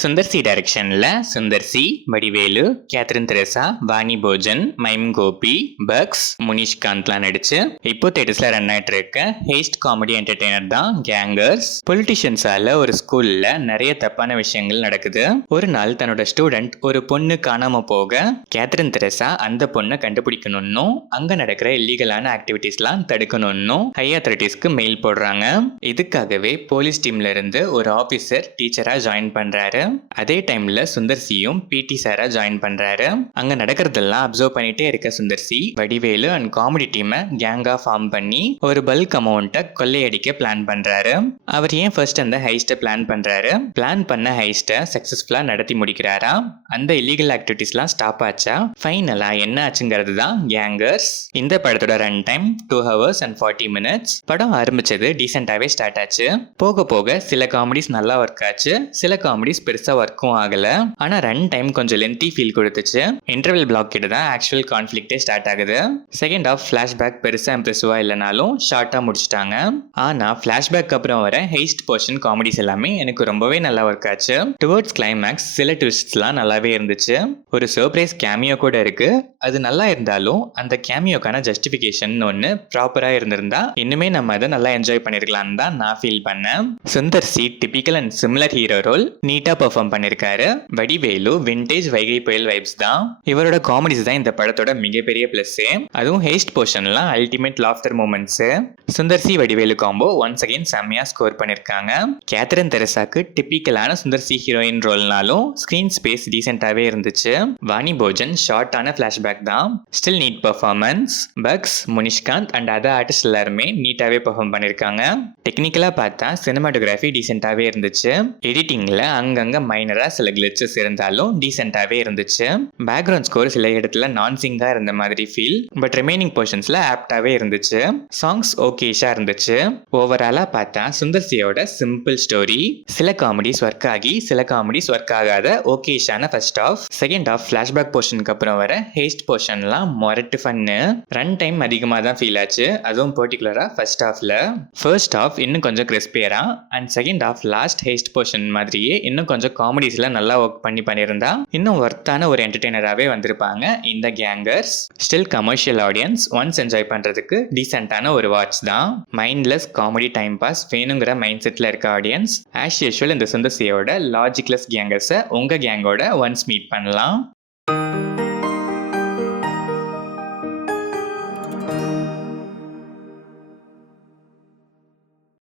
சுந்தர் சி டைரக்ஷன்ல சுந்தர் சி, வடிவேலு, கேத்ரின் தெரசா, வாணி போஜன், மைம் கோபி, பக்ஸ், முனிஷ்காந்த்லாம் நடிச்சு இப்போ தேட்டர்ஸ்ல ரன் ஆயிட்டு இருக்க ஹேஸ்ட் காமெடி என்டர்டெய்னர் தான் கேங்கர்ஸ். பொலிட்டிஷியன்ஸால ஒரு ஸ்கூல்ல நிறைய தப்பான விஷயங்கள் நடக்குது. ஒரு நாள் தன்னோட ஸ்டூடெண்ட் ஒரு பொண்ணு காணாம போக கேத்ரின் தெரசா அந்த பொண்ணை கண்டுபிடிக்கணும்னும் அங்க நடக்கிற இல்லீகலான ஆக்டிவிட்டிஸ்லாம் தடுக்கணும்னும் ஹை அத்தாரிட்டிஸ்க்கு மெயில் போடுறாங்க. இதுக்காகவே போலீஸ் டீம்ல இருந்து ஒரு ஆபீசர் டீச்சரா ஜாயின் பண்றாரு. அதே டைம்ல சுந்தர் சியும் பிடி சாரா ஜாயின் பண்றாரு. அங்க நடக்கிறதெல்லாம் அப்சர்வ் பண்ணிட்டே இருக்க சுந்தர் சி வடிவேலு அண்ட் காமெடி டீமை கேங்கா ஃபார்ம் பண்ணி ஒரு பல்க் அமௌண்ட்டை கொள்ளையடிக்க பிளான் பண்றாரு. அவர் ஏன் ஃபர்ஸ்ட் அந்த ஹைஸ்ட பிளான் பண்றாரு? பிளான் பண்ண ஹைஸ்ட சக்சஸ்ஃபுல்லா நடத்தி முடிக்கிறாரா? அந்த இல்லீகல் ஆக்டிவிட்டிஸ்லாம் ஸ்டாப் ஆச்சா? ஃபைனலா என்ன ஆச்சுங்கிறது தான் கேங்கர்ஸ். இந்த படத்தோட run time 2 hours and 40 minutes. படம் ஆரம்பிச்சது டீசென்டாவே ஸ்டார்ட் ஆச்சு. போக போக சில காமெடிஸ் நல்லா ஒர்க் ஆச்சு, சில காமெடிஸ் பெருசா ஒர்க்கும் ஆகல. ஆனா ரன் டைம் கொஞ்சம் லென்த்தி ஃபீல் கொடுத்துச்சு. இன்டர்வல் பிளாக் கிட்ட தான் ஆக்சுவல் கான்ஃபிளிக்டே ஸ்டார்ட் ஆகுது. செகண்ட் ஆஃப் ஃபிளாஷ்பேக் பெருசா இம்ப்ரெசிவா இல்லைனாலும் ஷார்ட்டா முடிச்சிட்டாங்க. ஆனா ஃபிளாஷ்பேக் அப்புறம் வர ஹெய்ஸ்ட் போர்ஷன் காமெடிஸ் எல்லாமே எனக்கு ரொம்பவே நல்லா ஒர்க் ஆச்சு. டுவர்ட்ஸ் கிளைமேக்ஸ் சில ட்விஸ்ட்ஸ்லாம் நல்லாவே இருந்துச்சு. ஒரு சர்ப்ரைஸ் கேமியோ கூட இருக்கு. அது நல்லா இருந்தாலும் அந்த கேமியோக்கான ஜஸ்டிஃபிகேஷன் ஒன்று ப்ராப்பரா இருந்திருந்தா இன்னுமே நம்ம அதை நல்லா என்ஜாய் பண்ணிருக்கலாம்னு தான் நான் ஃபீல் பண்ணேன். Sundar C typical and similar hero role நீட்டா பெர்ஃபார்ம் பண்ணிருக்காரு. வடிவேலு விண்டேஜ் வைகை புயல் வைப்ஸ் தான். இவரோட காமெடிஸ் தான் இந்த படத்தோட மிகப்பெரிய பிளஸ். அதுவும் ஹேஸ்ட் போர்ஷன்லாம் ultimate laughter moments. Sundar C Vadivelu combo once again செம்மையா ஸ்கோர் பண்ணிருக்காங்க. கேத்ரின் தெரசாக்கு டிபிக்கலான சுந்தர் சி ஹீரோயின் ரோல்னாலும் ஸ்கிரீன் ஸ்பேஸ் டீசென்டாவே இருந்துச்சு. வாணி போஜன் ஷார்ட்டான ஃபிளாஷ்பேக் தான், still neat performance. Bucks, Munishkanth and other artist எல்லாருமே நீட்டாவே பெர்ஃபார்ம் பண்ணிருக்காங்க. டெக்னிக்கலா பார்த்தா சினிமாட்டோகிராஃபி டீசென்டாவே இருந்துச்சு. எடிட்டிங்ல அங்கங்க மைனரா சில கிளிச்சஸ் இருந்தாலும் டீசென்டாவே இருந்துச்சு. பேக்ரவுண்ட் ஸ்கோர் சில இடத்துல நான் சிங்கா இருந்த மாதிரி ஃபீல், பட் ரிமைனிங் போர்ஷன்ஸ்ல ஆப்டாவே இருந்துச்சு. சாங்ஸ் ஓகேஷா இருந்துச்சு. ஓவராலா பார்த்தா சுந்தர் சியோட சிம்பிள் ஸ்டோரி. சில காமெடிஸ் ஒர்க் ஆகி சில காமெடிஸ் ஒர்க் ஆகாத ஓகேஷான first half. Second half flashback போர்ஷனுக்கு அப்புறம் வர ஹேஸ்ட் போர்ஷன்லாம் மொரட்டு ஃபன்னு. ரன் டைம் அதிகமாக தான் ஃபீல் ஆச்சு, அதுவும் பர்டிகுலரா ஃபர்ஸ்ட் ஆஃப்ல. ஃபர்ஸ்ட் ஆஃப் இன்னும் கொஞ்சம் கிறிஸ்பியரா and second half last heist portion மாதிரியே இன்னும் கொஞ்சம் காமெடிஸ்ல நல்லா ஒர்க் பண்ணியிருந்தா இன்னும் ஒர்த்தான ஒரு என்டர்டெய்னராகவே வந்திருப்பாங்க இந்த gangers. Still commercial audience once enjoy பண்றதுக்கு டீசென்டான ஒரு வாட்ச் தான். மைண்ட்லெஸ் காமெடி டைம் பாஸ் வேணுங்கிற மைண்ட் செட்ல இருக்க ஆடியன்ஸ் ஆஸ் யூஷுவல் இந்த சுந்தர் சியோட லாஜிக்லெஸ் கேங்கர்ஸை உங்க கேங்கோட ஒன்ஸ் மீட் பண்ணலாம்.